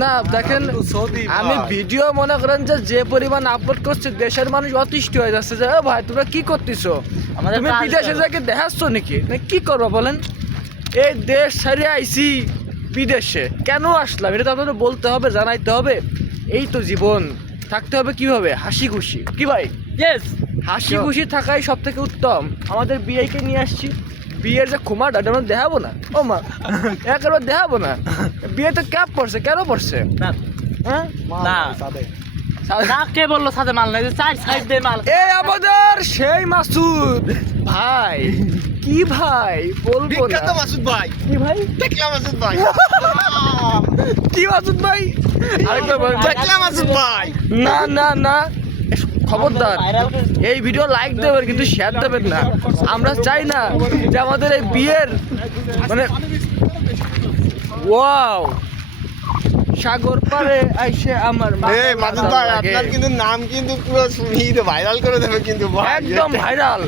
না দেখেন, আমি ভিডিও মনে করেন যে পরিমাণ আপলোড করছে, দেশের মানুষ অতিষ্ঠ হয়ে যাচ্ছে যে ভাই তোমরা কি করতেছো, তুমি বিদেশে যাকে দেখাচ্ছ নাকি, না কি করবো বলেন? এই দেশ ছেড়ে আইছি বিদেশে, কেন আসলাম এটা তো আপনাদের বলতে হবে, জানাইতে হবে। এই তো জীবন, থাকতে হবে কিভাবে হাসি খুশি, কি ভাই? ইয়েস, হাসি খুশি থাকাই সব থেকে উত্তম। আমাদের বিয়েকে নিয়ে আসছি, বিয়ের যে ক্ষমাটা আমরা দেখাবো না, ও মা একবার দেখাবো না। বিয়ে তো ক্যাপ পড়ছে, কেন পড়ছে? না হ্যাঁ না না, কে বললো সাথে মাল নাই? সাইড দে মাল। এই আমাদের সেই মাসুদ ভাই, কি ভাই বলবো না, মাসুদ ভাই, কি ভাই, দেখলাম মাসুদ ভাই, কি মাসুদ ভাই, আরেকবার বলেন। দেখলাম মাসুদ ভাই। না না না, খবরদার এই ভিডিও লাইক দেবেন কিন্তু শেয়ার দেবেন না। আমরা চাই না যে আমাদের এই বিয়ের মানে ওয়াও, সাগর পারে আইসে আমার এই মাসুদ ভাই, আপনার কিন্তু নাম কিন্তু পুরো শুনিয়ে ভাইরাল করে দেবে কিন্তু ভাই, একদম ভাইরাল,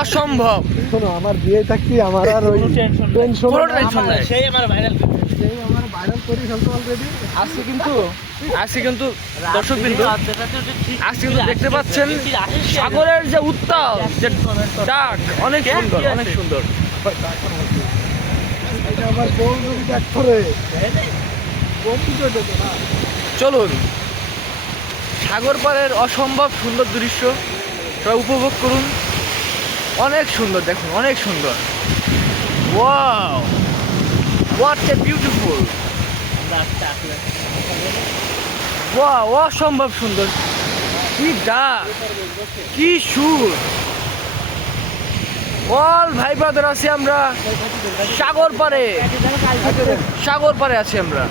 অসম্ভব। শোনো, আমার বিয়ে থাকতে আমার আর ওই টেনশন কোনো টেনশন নাই, সেই আমার ভাইরাল। আমার ভাইরাল করে ফেলতে অলরেডি। আজকে কিন্তু দর্শক বিন্দু, আজকে কিন্তু দেখতে পাচ্ছেন সাগরের যে উত্তাল, যে ডাক, অনেক সুন্দর, অনেক সুন্দর। এটা আমার বউ যদি ব্যাক করে কম্পিউটার দেবো না। চলুন সাগর পাড়ের অসম্ভব সুন্দর দৃশ্য সবাই উপভোগ করুন। অনেক সুন্দর, দেখুন অনেক সুন্দর। Wow, what a beautiful, wow, অসম্ভব সুন্দর। কি ডাক, কি সুর। অল ভাই ব্রাদার আছি আমরা সাগর পাড়ে, সাগর পাড়ে আছি আমরা।